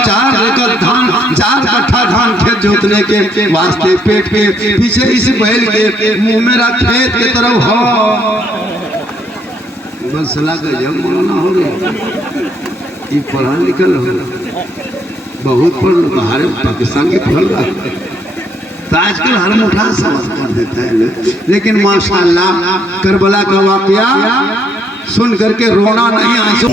चार एकड़ धान 4 कट्ठा धान खेत जोतने के वास्ते पेट के पीछे इस बैल के मुंह मेरा खेत के तरफ हो बस सलाह का जब बोलना हो गया। ये पढ़ा लिखल हो बहुत पढ़ बाहर पाकिस्तान के पढ़ तो आजकल हर मुठा समझ कर देता है। लेकिन माशाअल्लाह करबला का वाकया सुन करके रोना नहीं आंसू।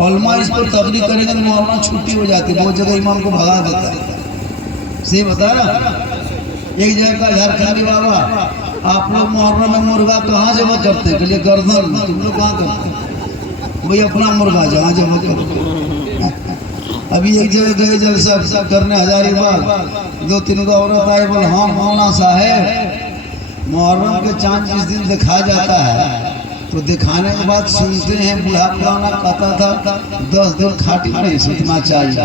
औलमा इस पर तकरीर करेंगे तो मौलाना छुट्टी हो जाती है, बहुत जगह इमाम को भगा देता है। सही बता रहा। एक जगह का झारखंडी बाबा, आप लोग मुहर्रम में मुर्गा कहाँ जमा करते हैं? चलिए गर्दन, तुम लोग कहाँ करते भाई? अपना मुर्गा जहाँ जमा करते। अभी एक जगह गए जलसा करने हजारीबाग, 2-3 गो औरत आए, बोले हाँ मौलाना साहेब मुहर्रम के चांद जिस दिन दिखा जाता है तो दिखाने के बाद सुनते हैं बूढ़ा पुराना कहता था 10 दिन खाटी नहीं सुतना चाहिए।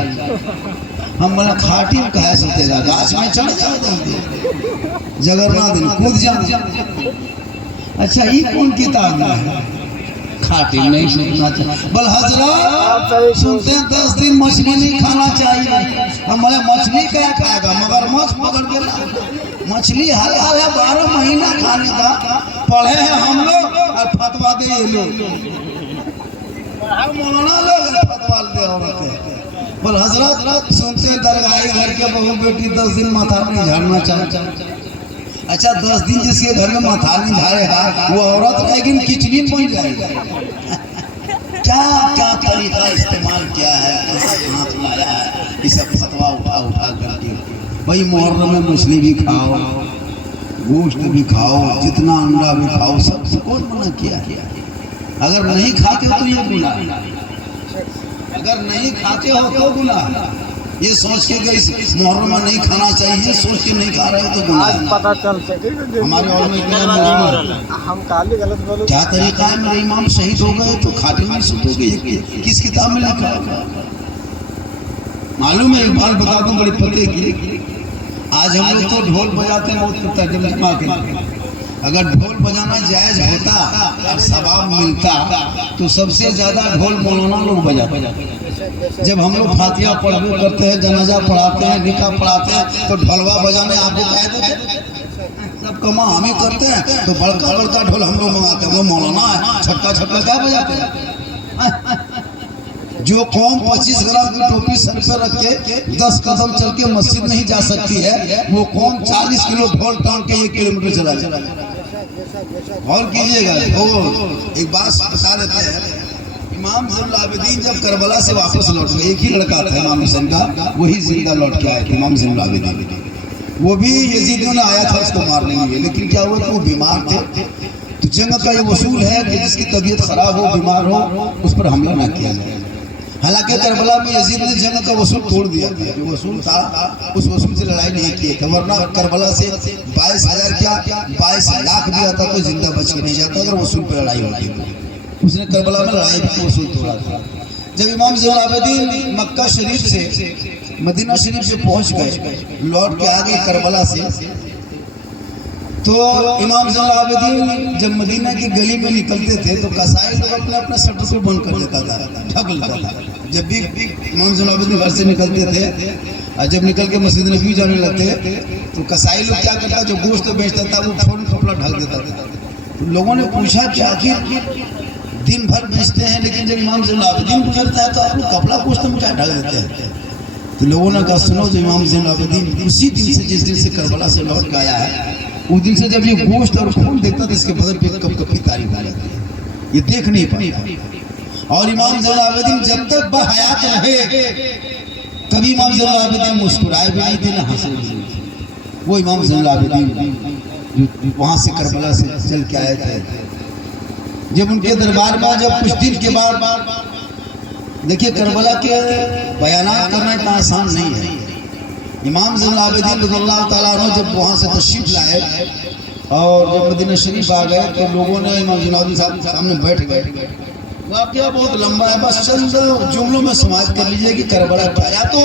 हम बोला खाटी में कहा सुतेगा, गाछ में चढ़ जाओ जगरना दिन कूद जाओ। अच्छा ये कौन किताब में है खाटी नहीं सुतना चाहिए? बोल हजरत सुनते हैं 10 दिन मछली नहीं खाना चाहिए। हम बोले मछली क्या खाएगा? मगरमच्छ पकड़ के मछली हलाल है 12 महीना खाने का। पढ़े हैं हम लोग और फतवा दे ये लोग मौलाना लोग फतवा दे औरत। बोल हजरत सुनते हैं दरगाही घर के बहू बेटी 10 दिन माथा नहीं झाड़ना चाहिए। अच्छा 10 दिन जिसके घर में माथा नहीं झाड़ेगा वो औरत लेकिन किचनी बन जाएगी। क्या क्या तरीका इस्तेमाल किया है, हाथ लाया है, ये सब फतवा उठा करके। भाई मुहर्रम में मछली भी खाओ, गोश्त भी खाओ, जितना अंडा भी खाओ, सब कौन मना किया? अगर नहीं खाते हो तो ये गुनाह, अगर नहीं खाते हो तो गुनाह। ये सोच के इस मुहर्रम में नहीं खाना चाहिए, सोच के नहीं खा रहे हो तो गुनाह। आज पता चल सके हमारे और में हम काली गलत बोलो। क्या तरीका है? मेरे इमाम शहीद हो गए तो खाते में सुतोगे? किस किताब में लिखा? मालूम है? एक बात बता दूं बड़ी पते की। आज हम लोग तो ढोल बजाते हैं बहुत तर्जुमा के। अगर ढोल बजाना जायज होता और सवाब मिलता तो सबसे ज्यादा ढोल मौलाना लोग बजाते। जब हम लोग फातिहा पढ़वे करते हैं, जनाजा पढ़ाते हैं, निकाह पढ़ाते हैं तो ढोलवा बजाने आपको कह देते सब कमा हम ही करते हैं। तो बड़का बड़का ढोल हम लोग मंगाते हैं, वो मौलाना है, छोटा छोटा क्या बजाते हैं? जो कौम 25 ग्राम की टोपी सर पर रख के 10 कदम चल के मस्जिद नहीं जा सकती है, वो कौम 40 किलो ढोल टांग के 1 किलोमीटर चला जाए। और कीजिएगा ढोल। एक बात बता देते हैं, इमाम ज़ैनुल आबिदीन जब करबला से वापस लौट गए, एक ही लड़का था इमाम हुसैन का, वही जिंदा लौट के आया था इमाम ज़ैनुल आबिदीन। वो भी यजीदियों ने आया था उसको मारने के लिए, लेकिन क्या हुआ? वो बीमार थे। तो जंग का ये वसूल है कि जिसकी तबीयत खराब हो, बीमार हो, उस पर हमला ना किया जाए। हालांकि करबला में यजीद ने जंग का वसूल तोड़ दिया था, जो वसूल था उस वसूल से लड़ाई नहीं की थी, वरना करबला से 22,000 क्या 22 लाख भी आता तो जिंदा बच के नहीं जाता अगर वसूल पर लड़ाई होती तो। उसने करबला में लड़ाई का वसूल तोड़ा था। जब इमाम ज़ैनुल आबिदीन मक्का शरीफ से मदीना शरीफ से पहुंच गए, लौट के आ गए करबला से, तो इमाम ज़ैनुल आबिदीन जब मदीना की गली में निकलते थे तो कसाई लोग अपने अपने शटर को बंद कर देता था, ढक लेता था। जब भी इमाम ज़ैनुल आबिदीन घर से निकलते थे और जब निकल के मस्जिद नबी जाने लगते तो कसाई लोग क्या करता, जो गोश्त बेचता था वो फौरन कपड़ा ढक देता था। तो लोगों ने पूछा कि आखिर दिन भर बेचते हैं लेकिन जब इमाम ज़ैनुल आबिदीन गुजरता है तो आप लोग कपड़ा गोश्त में क्या ढक देते हैं? तो लोगों ने कहा सुनो, जो इमाम ज़ैनुल आबिदीन उसी दिन से, जिस दिन से करबला से लौट के आया है, उस दिन से जब ये गोश्त और खून देखता था इसके बदन पे कब कब की तारीफ हो जाती है, ये देख नहीं पाता। और इमाम ज़ैनुल आबिदीन जब तक बहयात रहे कभी इमाम ज़ैनुल आबिदीन मुस्कुराए भी नहीं थे ना हंसे भी नहीं थे। वो इमाम ज़ैनुल आबिदीन जो वहाँ से करबला से चल के आए थे, जब उनके दरबार में जब कुछ दिन के बाद, देखिए करबला के बयानात करना इतना आसान नहीं है। इमाम ज़ैनुल आबिदीन रज़ियल्लाहु ताला अन्हु जब वहाँ से तशरीफ लाए और जब मदीना शरीफ आ गए तो लोगों ने इमाम ज़ैनुल आबिदीन साहब सामने बैठ गए। वाक़या बहुत लंबा है, बस चंद जुमलों में समाप्त कर लीजिए कि करबला क्या। या तो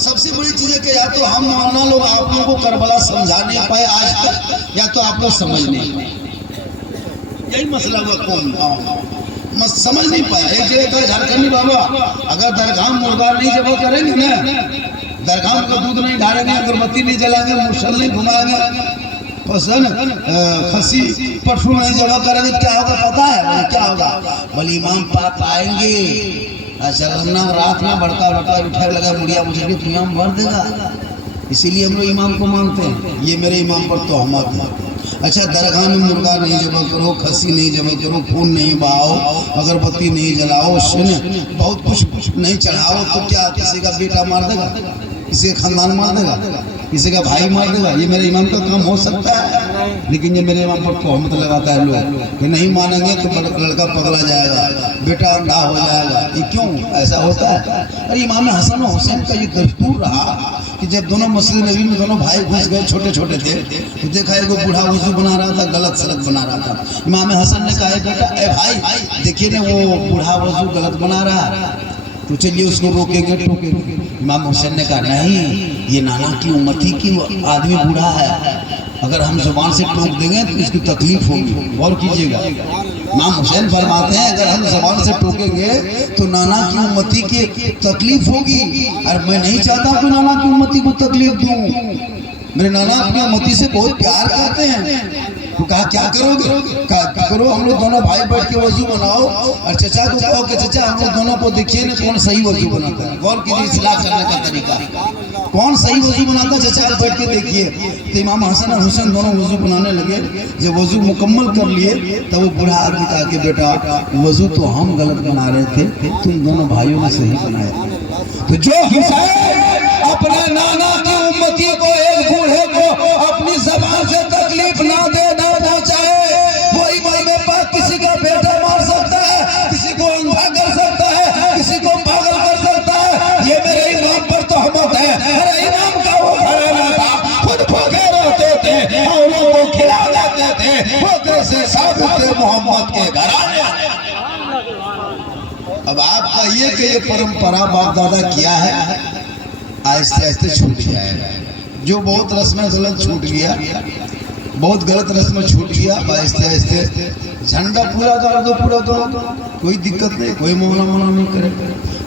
सबसे बड़ी चीज़ है कि या तो हम मौलाना लोग आप लोगों को करबला समझा नहीं पाए आज तक, या तो आप लोग समझ नहीं, यही मसला हुआ। कौन मैं समझ नहीं पाया। एक जगह का झारखंडी बाबा, अगर दरगाह में मुर्गा नहीं जबा करेंगे ना, दरगाह का दूध नहीं ढालेंगे, अगरबत्ती नहीं जलाएंगे, मुसल नहीं घुमाएंगे, खसी पशु नहीं जबा करेंगे, क्या होगा पता है? बोले क्या होगा? बोले इमाम पाक आएंगे, अच्छा रात में बड़का बड़का उठा लगा मुड़िया मुझे भी इमाम भर देगा। इसीलिए हम लोग इमाम को मानते हैं। ये मेरे इमाम पर तोहमत है। अच्छा, दरगाह में मुर्गा नहीं जमा करो, खसी नहीं जमा करो, खून नहीं बहाओ, अगरबत्ती नहीं जलाओ, बहुत कुछ नहीं चढ़ाओ, तो क्या किसी का बेटा मार देगा, किसी का खानदान मार देगा, किसी का भाई मार देगा? ये मेरे इमाम का काम हो सकता है? लेकिन ये मेरे इमाम पर तोहमत लगाता है लोग कि नहीं मानेंगे तो लड़का पगला जाएगा, बेटा अंधा हो जाएगा। ये क्यों ऐसा होता है? अरे इमाम हसन और हुसैन का ये दस्तूर रहा कि जब दोनों मस्जिद नबी में दोनों भाई घुस गए, छोटे छोटे थे, तो देखा एक बूढ़ा वजू बना रहा था, गलत सलत बना रहा था। इमाम हसन ने कहा बेटा ए भाई देखिए ना वो बूढ़ा वजू गलत बना रहा है, तो चलिए उसको रोकेंगे टोकेंगे। इमाम हुसैन ने कहा नहीं, ये नाना की उम्मती की आदमी बूढ़ा है, अगर हम जुबान से टोक देंगे तो इसकी तकलीफ होगी। गौर कीजिएगा, इमाम हुसैन फरमाते हैं अगर हम जुबान से टोकेंगे तो नाना की उम्मती की तकलीफ होगी, और मैं नहीं चाहता कि नाना की उम्मती को तकलीफ दूं। मेरे नाना अपनी उम्मती से बहुत प्यार करते हैं। तो कहा क्या करोगे? कहा करो, हम लोग दोनों भाई बैठ के वजू बनाओ, और चचा को कहो कि चचा हम लोग दोनों को देखिए ना कौन सही वजू बनाता है। गौर कीजिए इस्लाह करने का तरीका, कौन सही वजू बनाता है चचा को बैठ के देखिए। तो इमाम हसन और हुसैन दोनों वजू बनाने लगे। जब वजू मुकम्मल कर लिए तब वो बूढ़ा आदमी कहा कि बेटा वजू तो हम गलत बना रहे थे, तुम दोनों भाइयों ने सही बनाया। तो जो हुसैन अपने नाना की उम्मती को, एक बूढ़े को अपनी जबान से तकलीफ ना दे, ना पहुंचाए, वो इमाम पाक किसी का बेटा मार सकता है, किसी को अंधा कर सकता है, किसी को पागल कर सकता है। ये मेरे इमाम पर तोहमत है। अरे इमाम का वो घराना था, खुद भूखे रहते थे, औरों को खिला देते थे, वो कैसे साबित थे मोहम्मद के घराने। अब आप कहिए कि ये परंपरा बाप दादा किया है, आहिस्ते आहिस्ते छूट जाएगा। जो बहुत रस्म गलत छूट गया, बहुत गलत रस्म छूट गया, आहिस्ते आहिस्ते झंडा पूरा कर दो, पूरा करो, कोई दिक्कत नहीं, कोई मोहना मोहना नहीं करे।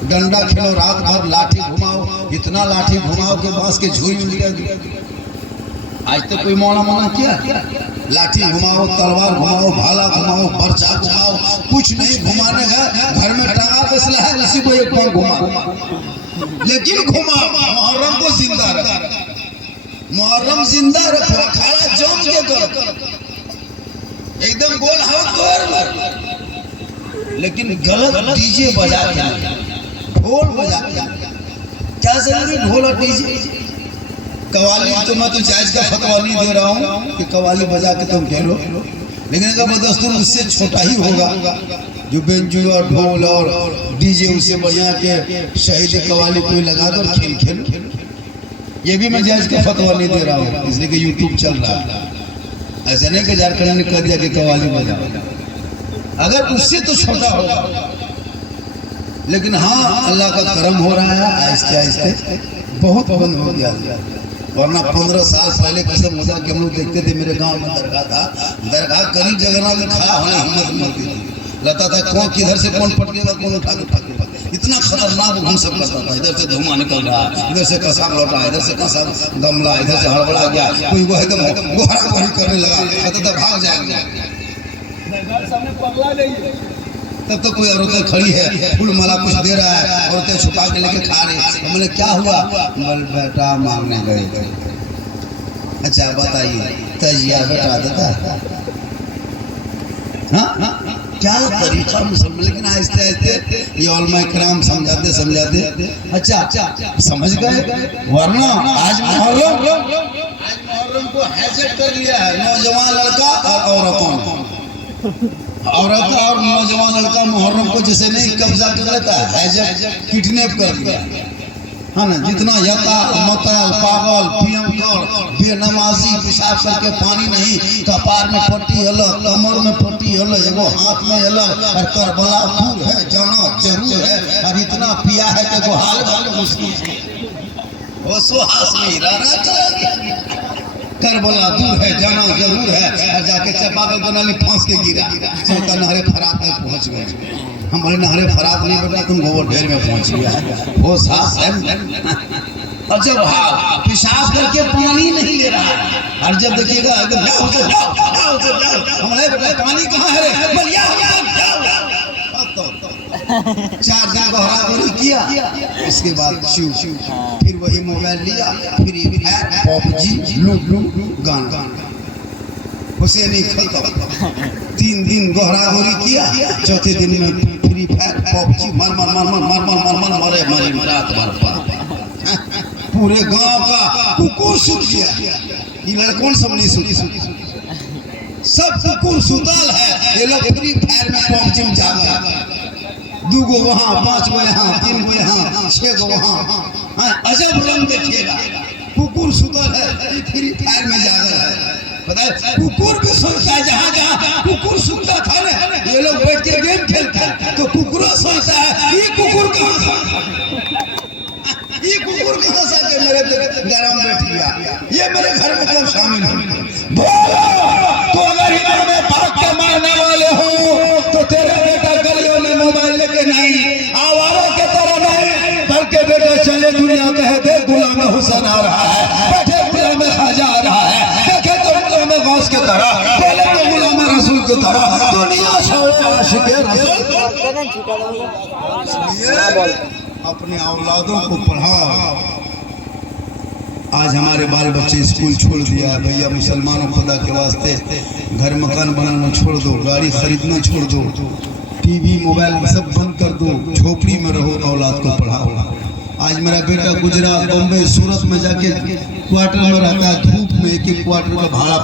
डंडा खेलो रात भर, लाठी घुमाओ, इतना लाठी घुमाओ कि बांस के झूल में गिरा। आज तक कोई मोहना मोहना किया? लाठी घुमाओ, तलवार घुमाओ, भाला घुमाओ, बर्चा घुमाओ, कुछ नहीं घुमाने का। घर में टांगा फैसला है, उसी को एक पंख घुमा, लेकिन घुमा। मुहर्रम को जिंदा रखा, मुहर्रम जिंदा रखो, अखाड़ा जम के करो, एकदम गोल हाथ कर, लेकिन गलत डीजे बजा के, ढोल बजा के। क्या जरूरी ढोल और डीजे? कवाली तो मैं तो जायज का फतवा नहीं दे रहा हूँ कि कवाली बजा के तुम खेलो, लेकिन अगर बदस्तूर उससे छोटा ही होगा, जो बेंजू और ढोल और डीजे उससे बढ़िया के शहीद कवाली कोई लगा दो और खेल खेल। ये भी मैं जायज का फतवा नहीं दे रहा हूँ, इसलिए कि यूट्यूब चल रहा है। ऐसा नहीं कि झारखंड ने कर दिया कि कवाली बजाओ, अगर उससे तो छोटा होगा। लेकिन हाँ, अल्लाह का करम हो रहा है, आहिस्ते आहिस्ते बहुत बंद हो गया। वरना 15 साल पहले कसम होता कि हम लोग देखते थे, मेरे गांव में दरगाह था, दरगाह करीब जगह में खड़ा होने हिम्मत मिलती थी, लगता था कौन किधर से कौन पटकेगा, कौन उठा के पटकेगा। इतना खतरनाक ढंग से करता था, इधर से धुआं निकल रहा, इधर से कसाब लौटा, इधर से कसाब गमला, इधर से हड़बड़ा गया, कोई वो एकदम गोहरा करने लगा, कहता था भाग जाएगा। तब तो कोई औरतें खड़ी है, फूल माला कुछ दे रहा है, औरतें छुपा के लेके खा रही है। मैंने क्या हुआ? बोल बेटा मांगने गए थे। अच्छा बताइए, तजिया बेटा देता? हाँ, क्या तरीका मुसलमान। लेकिन आहिस्ते आहिस्ते ये उलमा किराम समझाते समझाते अच्छा समझ गए। वरना आज मुहर्रम को हैजेट कर लिया है, नौजवान लड़का और औरतों, औरत और नौजवान लड़का मुहर्रम को जैसे नहीं कब्जा कर लेता है, हैजेट किडनैप कर लिया है ना। जितना यता मतल पागल पियंकर बेनमाजी, पेशाब करके पानी नहीं, कपार में पट्टी अलग, कमर में पट्टी अलग, एगो हाथ में अलग, और करबला दूर है, जाना जरूर है, और इतना पिया है कि वो हाल वाले मुश्किल वो सुहास में रहना चाहिए। करबला दूर है, जाना जरूर है, और जाके चपाकल बनाने फांस के गिरा, सोता नहरे फरात में पहुंच गए। हम बोले ना, अरे फराक नहीं बेटा, तुम गोबर ढेर में पहुंच गया है, वो साफ है। और जब पेशाब करके पानी नहीं ले रहा है, और जब देखिएगा हमारे बेटा पानी कहाँ है रे, बोलिया 4 दिन गहरा किया, उसके बाद फिर वही मोबाइल लिया, फ्री फायर, पबजी, लूडो, गाना, उसे नहीं खत्म। 3 दिन गहरा किया, चौथे दिन में फ्री फायर, पबजी, मार मार मार मार मार मार मार मार मारे मारी रात भर पूरे गांव का कुकुर सुत गया। ये लड़कों सब नहीं सुती, सब कुकुर सुतल है, ये लोग फ्री फायर में पबजी में जागा, 2 गो वहाँ, 5 गो यहाँ, 3 गो यहाँ, 6 गो वहाँ, अजब रंग देखिएगा। कुकुर सुतल है, फ्री फायर में जागा है। पता है कुकुर भी सोचता है, जहाँ जहाँ कुकुर सुनता था ना, ये लोग बैठ के गेम खेलता है, तो कुकुर सोचता है ये कुकुर कहाँ से, ये कुकुर कहाँ से आके मेरे घर में बैठ गया, ये मेरे घर में कब शामिल हो। तो अगर इधर में भाग के मारने वाले हो, तो तेरे बेटा गलियों में मोबाइल लेके नहीं, आवारों के तरह नहीं, बल्कि बेटा चले दुनिया कह दे गुलाम हुसैन आ रहा है, बैठे गुलाम खाजा आ रहा है, देखे तो गुलाम गौस के तरह, पहले तो गुलाम रसूल की तरह, दुनिया छोड़े आशिक रसूल। अपने औलादों को पढ़ाओ। आज हमारे बाल बच्चे स्कूल छोड़ दिया, भैया मुसलमानों खुदा के वास्ते घर मकान बनाना छोड़ दो, गाड़ी खरीदना छोड़ दो, टीवी मोबाइल सब बंद कर दो, झोपड़ी में रहो, औलाद को पढ़ाओ। आज मेरा बेटा गुजरात, बम्बई, सूरत में जाके क्वार्टर में रहता है, धूप में, एक क्वार्टर का भाड़ा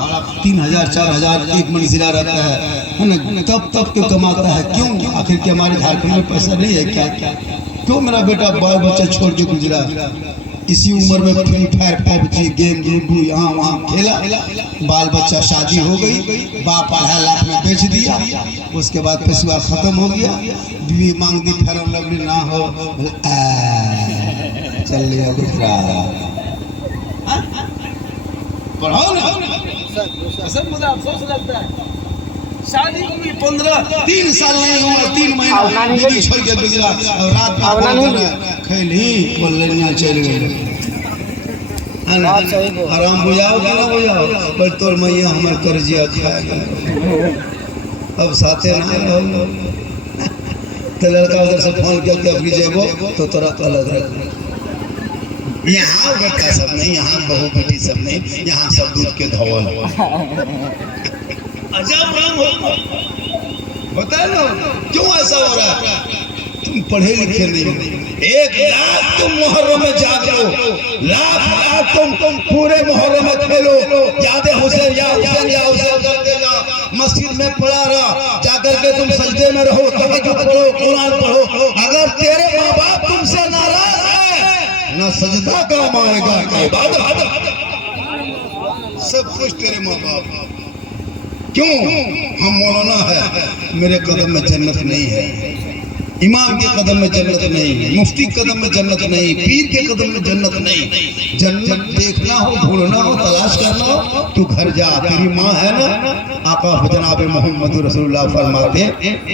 3000 4000 एक मंजिला रहता है ना, तब के कमाता है। क्यों? आखिर के हमारे झारखंड में पैसा नहीं है क्या? क्यों मेरा बेटा बाल बच्चा छोड़ के गुजरा? इसी उम्र में free fire, PUBG, game, ludo यहाँ वहाँ खेला, बाल बच्चा शादी हो गई, बाप 2.5 लाख में बेच दिया, उसके बाद पैसा खत्म हो गया, बीवी मांग दी, फेयर लवली ना हो, चल लिया गुजरात। पढ़ाओ ना, सब मुझे अफसोस लगता है, शादी को भी 3 साल नहीं हुआ, 3 महीना बीवी छोड़ के गुजरा, और रात में खैली बोलनिया चल गई। आराम बुझाओ कि ना बुझाओ, पर तोर मैया हमार कर्जिया खाएगा, अब साथे ना रहो। तो लड़का उधर से फोन किया कि अभी जेबो तो तोरा अलग रख, यहाँ बेटा सब नहीं, यहाँ बहू बेटी सब नहीं, यहाँ सब दूध के धवल अजब रंग होता है ना। क्यों ऐसा हो रहा है? तुम पढ़े लिखे नहीं, 1 लाख तुम मुहर्रम में जागो, लाख तुम पूरे मुहर्रम में खेलो, याद हुसैन या हुसैन या हुसैन करते जाओ, मस्जिद में पढ़ा रहा, जाकर के तुम सजदे में रहो, तहज्जुद पढ़ो, कुरान पढ़ो। अगर तेरे माँ बाप तुमसे नाराज है, ना सजदा काम आएगा, इबादत, सब कुछ तेरे माँ बाप। क्यों? हम मौलाना है, मेरे कदम में जन्नत नहीं है, इमाम के कदम में जन्नत नहीं, मुफ्ती के कदम में जन्नत नहीं, पीर के कदम में जन्नत नहीं। जन्नत देखना हो, ढूंढना हो, तलाश करना हो, तू घर जा, तेरी माँ है ना, आका जनाब मोहम्मद रसूलुल्लाह फरमाते,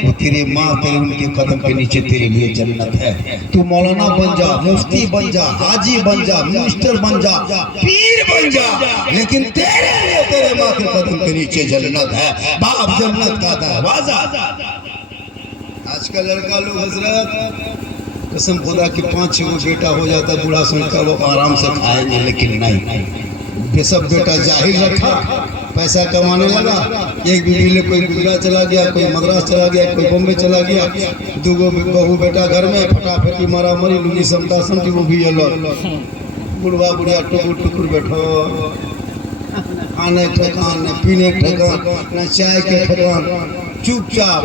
वो तेरी माँ, तेरे उनके कदम के नीचे तेरे लिए जन्नत है। तू मौलाना बन जा, मुफ्ती बन जा, हाजी बन जा, मिनिस्टर बन जा, पीर बन जा, लेकिन तेरे लिए तेरे माँ के कदम के नीचे जन्नत है। बाप जन्नत का दरवाजा। आज का लड़का लोग हजरत कसम खुदा की 5-6 गो बेटा हो जाता, बूढ़ा सुनकर वो आराम से खाएंगे, लेकिन नहीं, ये सब बेटा जाहिर रखा, पैसा कमाने लगा, एक बीवी ले कोई गुजरात चला गया, कोई मद्रास चला गया, कोई बम्बई चला गया, 2 गो बहू बेटा घर में, फटाफटी मारा मारी, लुंगी समता समझी, वो भी अलग, बुढ़वा बुढ़िया टुकुर टुकुर बैठो, खाने ठेकान न पीने ठेकान न चाय के ठेकान, चुपचाप।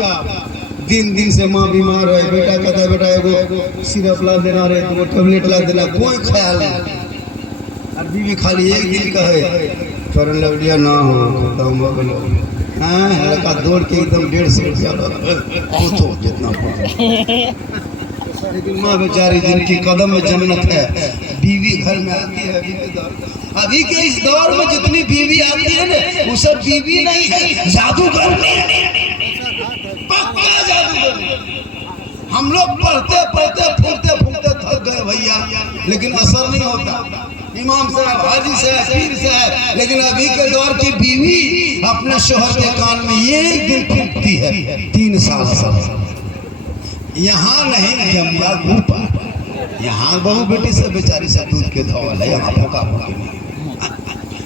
दिन से माँ बीमार है, बेटा कहता है बेटा एगो सिरप ला देना रे, तो टेबलेट ला देना, कोई ख्याल नहीं। और बीवी खाली एक दिन कहे फेयर लवली ना हो, खत्म हो गया, हाँ लड़का दौड़ के एकदम 150 रुपया तो जितना लेकिन माँ बेचारी जिनकी कदम में जन्नत है, बीवी घर में आती है। अभी के इस दौर में जितनी बीवी आती है ना, वो सब बीवी नहीं है, जादूगर, पक्का जादूगर। हम लोग पढ़ते पढ़ते फूकते फूकते थक गए भैया, लेकिन असर नहीं होता। इमाम साहब, हाजी साहब, पीर साहब, लेकिन अभी के दौर की बीवी अपने शोहर के कान में ये एक दिन फूकती है 3 साल से। यहाँ नहीं जमुआ ऊपर, यहाँ बहू बेटी से बेचारी से दूध के धौल है, यहाँ फूका फूकी नहीं।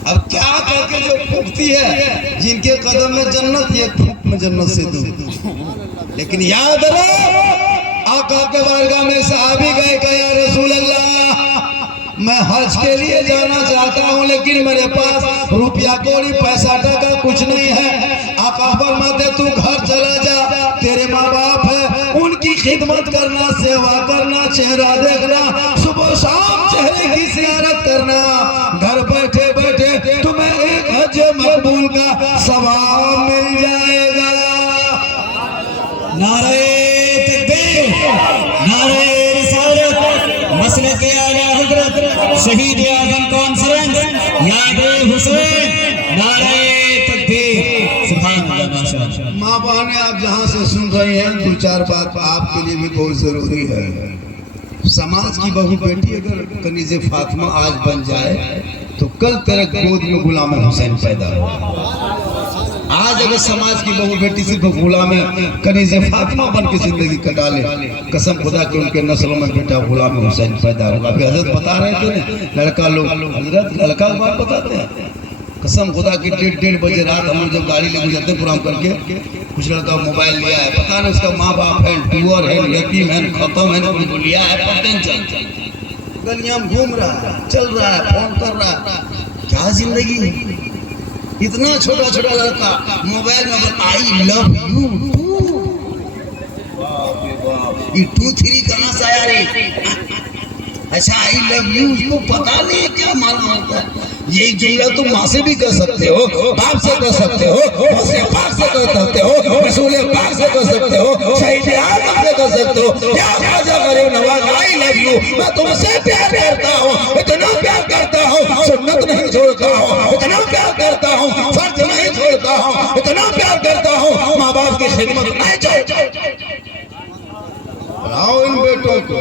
अब क्या करके जो फूकती है, जिनके कदम में जन्नत, ये फूक में जन्नत से दूर। लेकिन याद रहो, आका के बारगाह में सहाबी गए, कहा रसूल अल्लाह, मैं हज के लिए जाना चाहता हूँ, लेकिन मेरे पास रुपया कौड़ी पैसा टका कुछ नहीं है। आका फरमाते तू घर चला जा, तेरे माँ बाप है, उनकी खिदमत करना, सेवा करना, चेहरा देखना, सुबह शाम चेहरे की जियारत करना, घर बैठे बैठे तुम्हें एक हज मकबूल का सवाब मिल जाएगा। नारे तकबीर, नारे रिसालत, मसलक आला हज़रत शहीद आज़म कॉन्फ्रेंस याद हुसैन, नारे तकबीर, सुभान अल्लाह, माशाअल्लाह। माँ बहनें, आप जहाँ से सुन रही हैं, 2-4 बात आपके लिए भी बहुत जरूरी है। समाज की बहू बेटी अगर कनीज़े फातिमा आज बन जाए, तो कल तेरे गोद में गुलाम हुसैन पैदा हो। आज अगर समाज की बहू बेटी सिर्फ गुलाम कनीज़े फातिमा बन के जिंदगी कटा ले, कसम खुदा के उनके नस्लों में बेटा गुलाम हुसैन पैदा होगा। अभी हजरत बता रहे थे ना, लड़का लोग, हजरत लड़का बात बताते हैं, कसम खुदा की 1:30 बजे रात हम लोग जब गाड़ी ले गुजरते प्रोग्राम करके, कुछ लड़का मोबाइल लिया है, पता नहीं उसका माँ बाप है, टूअर है, यतीम है, खत्म है, कुछ लिया है, पता नहीं चल, गलियां में घूम रहा है, चल रहा है, फोन कर रहा है, क्या जिंदगी है। इतना छोटा छोटा लड़का मोबाइल में आई लव यू, ये 2-3 कहाँ से आया रे? अच्छा, आई लव यू, इसको पता नहीं क्या मालूम होता है। यही जुमला तुम माँ से भी कर सकते हो, बाप से कर सकते हो, मौसे पाक से कर सकते हो, रसूल पाक से कर सकते हो, शहीद आज़म से कर सकते हो। या ख्वाजा गरीब नवाज, आई लव यू, मैं तुमसे प्यार करता हूँ, इतना प्यार करता हूँ, सुन्नत नहीं छोड़ता हूँ, इतना प्यार करता हूँ, फर्ज नहीं छोड़ता हूँ, इतना प्यार करता हूँ, माँ बाप की खिदमत नहीं छोड़ता। लाओ इन बेटों को,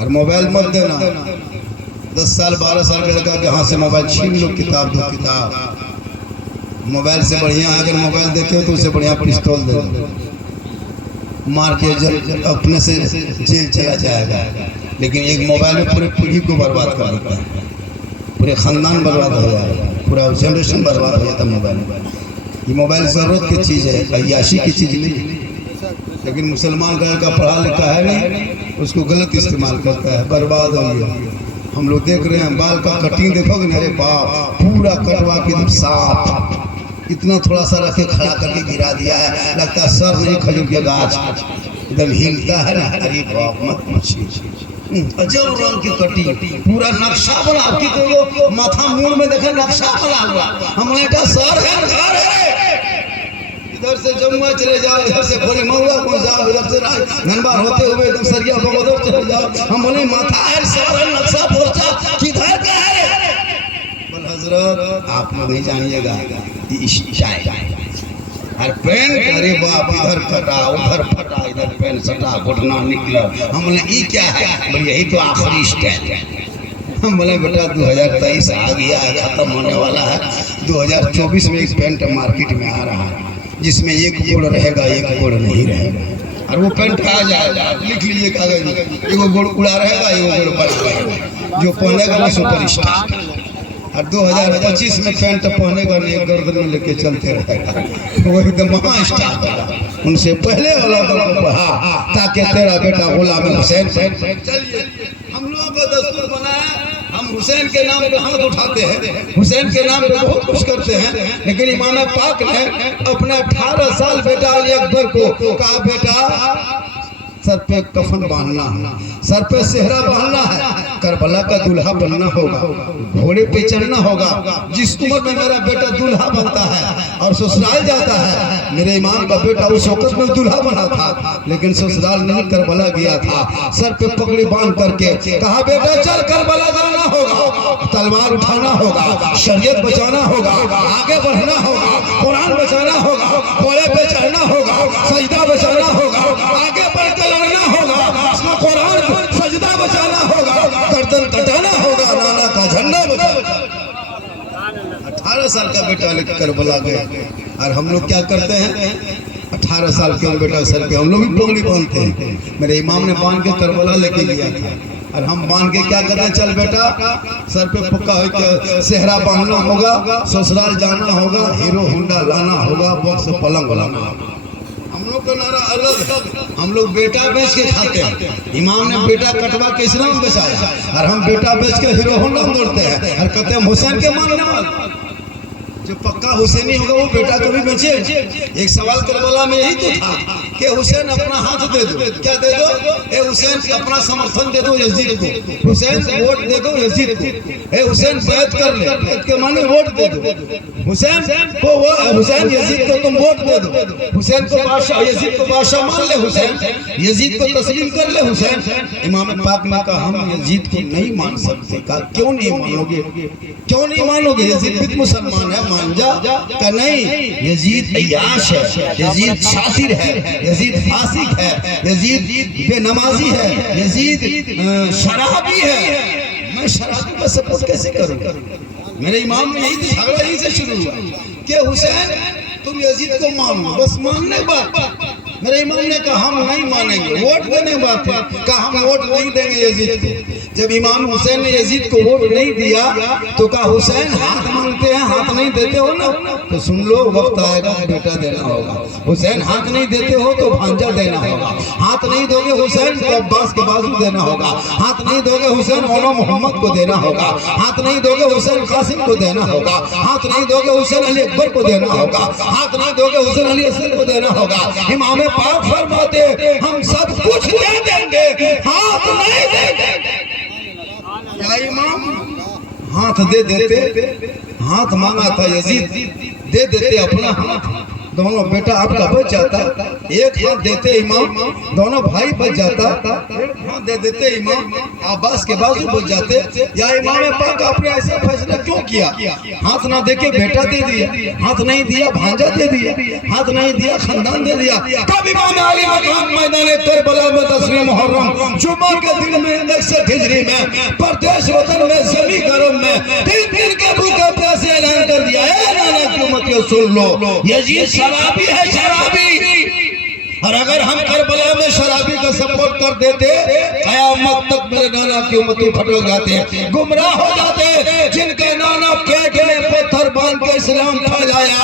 और मोबाइल मत देना। 10 साल 12 साल के लड़का के हाथ से मोबाइल छीन लो, किताब दो किताब। मोबाइल से बढ़िया अगर मोबाइल देते हो तो उससे बढ़िया पिस्तौल दे दो, मार के अपने से जेल चला जाएगा। लेकिन एक मोबाइल में पूरे पीढ़ी को बर्बाद कर देता है, पूरे खानदान बर्बाद हो जाएगा, पूरा जनरेशन बर्बाद हो जाता है मोबाइल में। ये मोबाइल ज़रूरत की चीज़ है, अय्याशी की चीज़ नहीं। लेकिन मुसलमान का लड़का पढ़ा लिखा है नहीं, उसको गलत इस्तेमाल करता है, बर्बाद हो गया। हम लोग देख रहे हैं, बाल का कटिंग देखोगे ना, अरे बाप, पूरा कटवा के एकदम साफ, इतना थोड़ा सा रखे खड़ा करके गिरा दिया है, लगता है सर नहीं खजूर के गाछ, एकदम हिलता है ना, अरे बाप मत मछली, अजब रंग की कटिंग, पूरा नक्शा बना के, माथा मुंह में देखे नक्शा बना हुआ। हमारे का सर है, घर है, इधर से जमुआ चले जाओ, इधर से भरी महुआ पहुंच जाओ, इधर से धनबाद होते हुए एकदम सरिया बगोदर चले जाओ। हम बोले माथा है, सर है, नक्शा पहुंचा, किधर का है? बोल हजरत आप लोग नहीं जानिएगा, और पेन, अरे बाप, इधर कटा उधर फटा, इधर पेन सटा, घुटना निकला। हम बोले ये क्या है? बोले यही तो आखिरी स्टेज है। हम बोले बेटा 2023 आ गया है, खत्म होने वाला है, 2024 में एक पेंट मार्केट में आ रहा है, जिसमें एक गोड़ रहेगा, एक गोड़ नहीं रहेगा, और वो पेंट आ जाएगा, लिख लीजिए कागज में, एगो गोड़ उड़ा रहेगा, एगो गोड़ बड़ा रहेगा, जो पहनेगा वो सुपर स्टार। और 2025 में पेंट पहनेगा नहीं, गर्दन में लेके चलते रहेगा, वो एकदम महा स्टार होगा। उनसे पहले वाला को पढ़ा ताकि तेरा बेटा गुलाम हुसैन। चलिए, हम लोगों का दस्तूर बना है, हम हुसैन के नाम पे हाथ उठाते हैं, हुसैन के नाम पे बहुत कुछ करते हैं, लेकिन इमाम पाक ने अपने 18 साल बेटा अली अकबर को कहा, बेटा सर पे कफन बांधना, सर पे सेहरा बांधना है, करबला का दूल्हा बनना होगा, घोड़े पे चढ़ना होगा। जिस उम्र में मेरा बेटा दूल्हा बनता है और ससुराल जाता है, मेरे इमाम का बेटा उस वक्त में दूल्हा बना था, लेकिन ससुराल नहीं करबला गया था। सर पे पगड़ी बांध करके कहा, बेटा चल करबला जाना होगा, तलवार उठाना होगा, शरीयत बचाना होगा, आगे बढ़ना होगा, कुरान बचाना होगा, घोड़े पे चढ़ना होगा, सजदा बचाना होगा, आगे बढ़ के साल का बेटा लेकर करबला गया। और हम लोग क्या करते हैं, 18 साल के बेटा सर पे हम लोग भी पगड़ी बांधते हैं। मेरे इमाम ने बांध के करबला लेके गया था, और हम बांध के क्या करते हैं, चल बेटा सर पे पक्का हो सेहरा बांधना होगा, ससुराल जाना होगा, हीरो होंडा लाना होगा, बॉक्स पलंग लाना होगा। हम लोग का नारा अलग है, हम लोग बेटा बेच के खाते हैं। इमाम ने बेटा कटवा के इस्लाम बचाया, और हम बेटा बेच के हीरो होंडा दौड़ते हैं और कहते हैं हुसैन के मानने वाले। जो पक्का हुसैनी होगा वो बेटा को भी बेचे। एक सवाल करबला में यही तो था कि हुसैन अपना हाथ दे दो, क्या दे दो, ए हुसैन अपना समर्थन दे दो यजीद को, हुसैन वोट दे दो यजीद को, ए हुसैन बैत कर ले, बैत के माने वोट दे दो हुसैन को, हुसैन यजीद को तुम वोट दे दो, हुसैन को बादशाह, यजीद को बादशाह मान ले, हुसैन यजीद को तस्लीम कर ले हुसैन। इमाम पाक ने कहा हम यजीद को नहीं मान सकते। कहा क्यों नहीं मानोगे, क्यों नहीं मानोगे, यजीद भी मुसलमान है, मान जा। का नहीं, यजीद अय्याश है, यजीद शातिर है, यजीद फासिक है, यजीद बेनमाजी है, यजीद शराबी है। मैं शराबी का सपोर्ट कैसे करूं? मेरे इमाम ने यही तो झगड़ा यही से शुरू हुआ कि हुसैन तुम यजीद को मानो, बस मानने बात। मेरे इमाम ने कहा हम नहीं मानेंगे, वोट देने बात है, कहा हम वोट नहीं देंगे यजीद को। जब इमाम हुसैन ने यजीद को वोट नहीं दिया तो कहा हुसैन हाथ मांगते हैं, हाथ नहीं देते हो ना, तो सुन लो वक्त आएगा बेटा देना होगा। हुसैन हाथ नहीं देते हो तो भांजा देना होगा, हाथ नहीं दोगे हुसैन तो अब्बास के बाजू देना होगा, हाथ नहीं दोगे हुसैन मौला मोहम्मद को देना होगा, हाथ नहीं दोगे हुसैन कासिम को देना होगा, हाथ नहीं दोगे हुसैन अली अकबर को देना होगा, हाथ नहीं दोगे हुसैन अली असद को देना होगा। इमाम पाक फरमाते हम सब कुछ दे देंगे, हाथ नहीं देंगे। क्या इमाम हाथ दे देते, हाथ मांगा था यजीद, दे देते अपना हाथ, दोनों बेटा आपका बच जाता। एक हाथ देते इमाम, दोनों भाई बच जाता। एक हाथ दे देते इमाम, अब्बास के बाजू बच जाते। या इमाम पाक आपने ऐसा फैसला क्यों किया? हाथ ना देके बेटा दे दिया, हाथ नहीं दिया भांजा दे दिया, हाथ नहीं दिया खानदान दे दिया। कब इमाम अली मकाम मैदान करबला में 10 मुहर्रम जुम्मा के दिन में 61 हिजरी में परदेश वतन में जमी गरम में 3 दिन के भूखे प्यासे ऐलान कर दिया, ए नाना की उम्मतियों सुन लो, यजीद शराबी है, शराबी। और अगर हम करबला में शराबी का सपोर्ट कर देते, कयामत तक मेरे नाना की उम्मती फटक जाते, गुमराह हो जाते। जिनके नाना पेट में पत्थर बांध के इस्लाम फैलाया,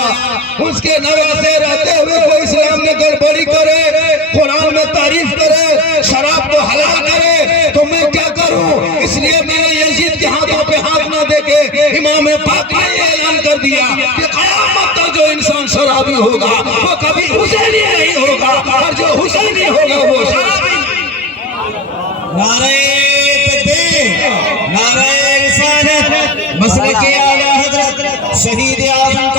उसके नवासे रहते हुए कोई इस्लाम में गड़बड़ी करे, कुरान में तारीफ करे, शराब को हलाल करे, तो मैं क्या करूं? इसलिए मैंने यजीद के हाथों पे हाथ ना देके इमाम पाक ने ऐलान कर दिया कि कयामत तक जो इंसान शराबी होगा वो कभी हुसैनी नहीं होगा, और जो हुसैनी होगा वो शराबी। नारे तकबीर, नारे रिसालत, मसलक आला हज़रत शहीद आज़म